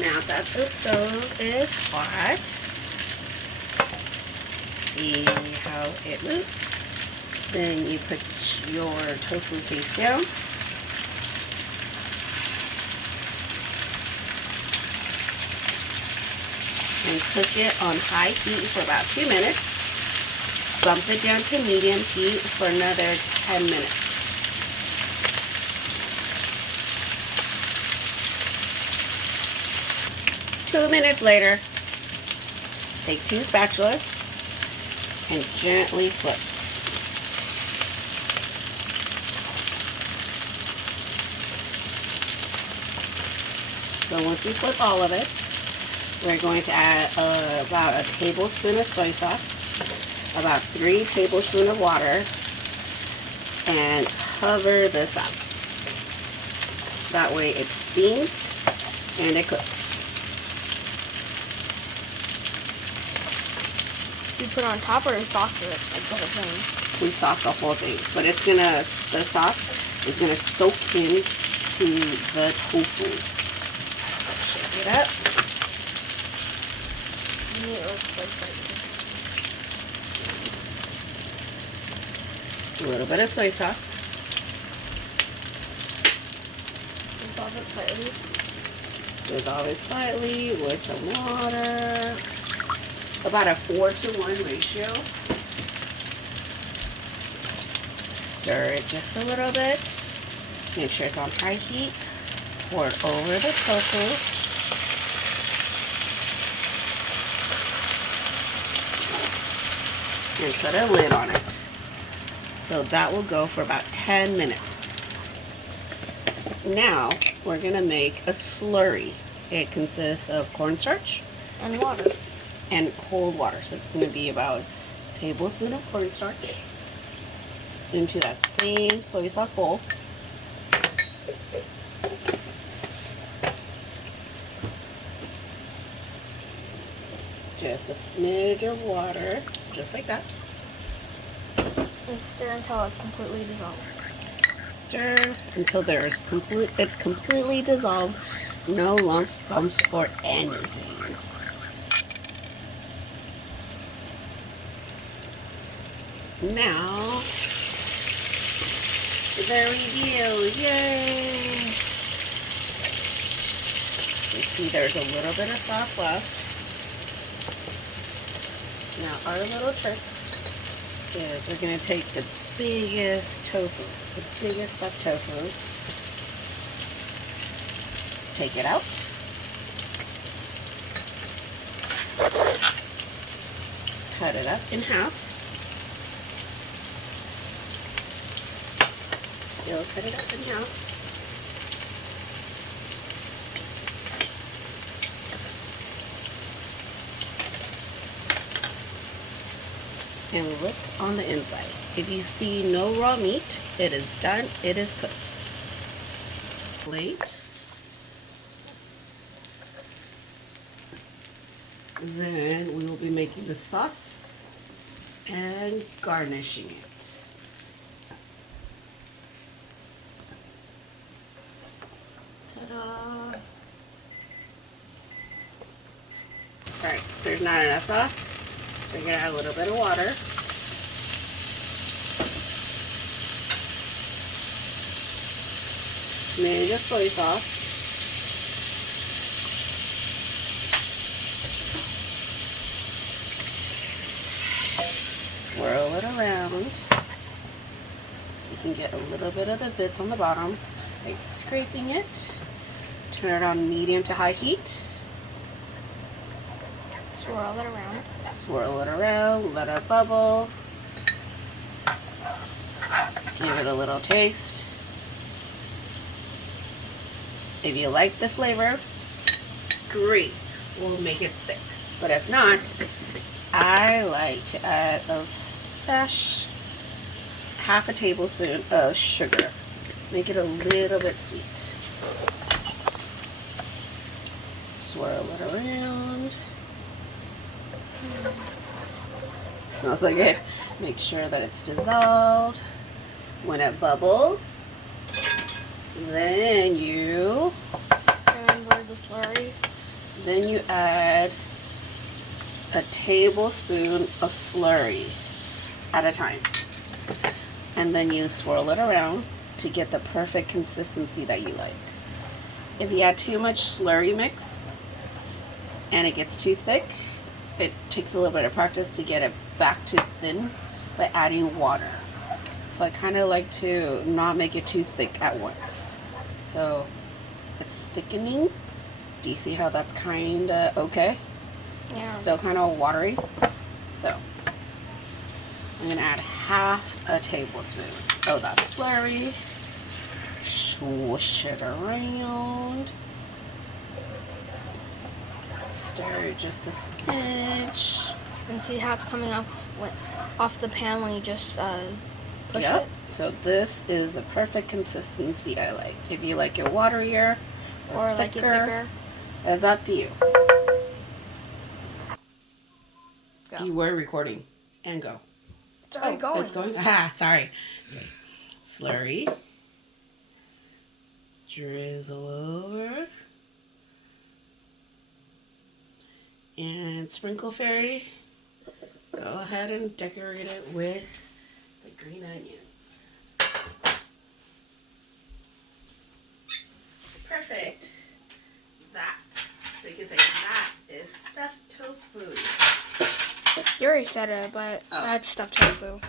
Now that the stove is hot, see how it moves? Then you put your tofu face down. And cook it on high heat for about 2 minutes. Bump it down to medium heat for another 10 minutes. Two minutes later, take 2 spatulas and gently flip. So once you flip all of it, we're going to add about a tablespoon of soy sauce, about 3 tablespoons of water, and cover this up. That way it steams and it cooks. You put on top or sauce it like the whole thing? We sauce the whole thing, but the sauce is gonna soak into the tofu. Shake it up. A little bit of soy sauce. Dissolve it slightly. Dissolve it slightly with some water. About a 4-to-1 ratio. Stir it just a little bit. Make sure it's on high heat. Pour it over the tofu. And put a lid on it. So that will go for about 10 minutes. Now we're going to make a slurry. It consists of cornstarch And water. and cold water. So it's going to be about a tablespoon of cornstarch into that same soy sauce bowl. Just a smidge of water, just like that. And stir until it's completely dissolved. Stir until it's completely dissolved. No lumps, bumps, or anything. Now, the reveal, yay! You see there's a little bit of sauce left. Now our little trick is we're going to take the biggest tofu, the biggest stuffed tofu, take it out, cut it up in half. Still cut it up in half. And look on the inside. If you see no raw meat, it is done, it is cooked. Plate. Then we will be making the sauce and garnishing it. Ta-da! Alright, there's not enough sauce, so we're going to add a little bit of water. Smidge of soy sauce. Swirl it around. You can get a little bit of the bits on the bottom by scraping it. Turn it on medium to high heat. Swirl it around. Swirl it around, let it bubble. Give it a little taste. If you like the flavor, great, we'll make it thick. But if not, I like to add a dash, half a tablespoon of sugar. Make it a little bit sweet. Swirl it around. Smells like it. Make sure that it's dissolved. When it bubbles, then you Remember the slurry? Then you add a tablespoon of slurry at a time. And then you swirl it around to get the perfect consistency that you like. If you add too much slurry mix and it gets too thick, it takes a little bit of practice to get it back to thin by adding water. So I kind of like to not make it too thick at once. So it's thickening. Do you see how that's kind of okay? Yeah. It's still kind of watery. So I'm going to add half a tablespoon of that slurry. Swoosh it around. Stir it just a smidge. And see how it's coming off the pan when you just push Yep. it? So this is the perfect consistency I like. If you like it waterier Or like it thicker? it's up to you. Go. You were recording. And go. It's already going. It's going? Ah, sorry. Okay. Slurry. Drizzle over. And sprinkle fairy. Go ahead and decorate it with the green onions. Perfect. That. So you can say that is stuffed tofu. You already said it, but Oh. that's stuffed tofu.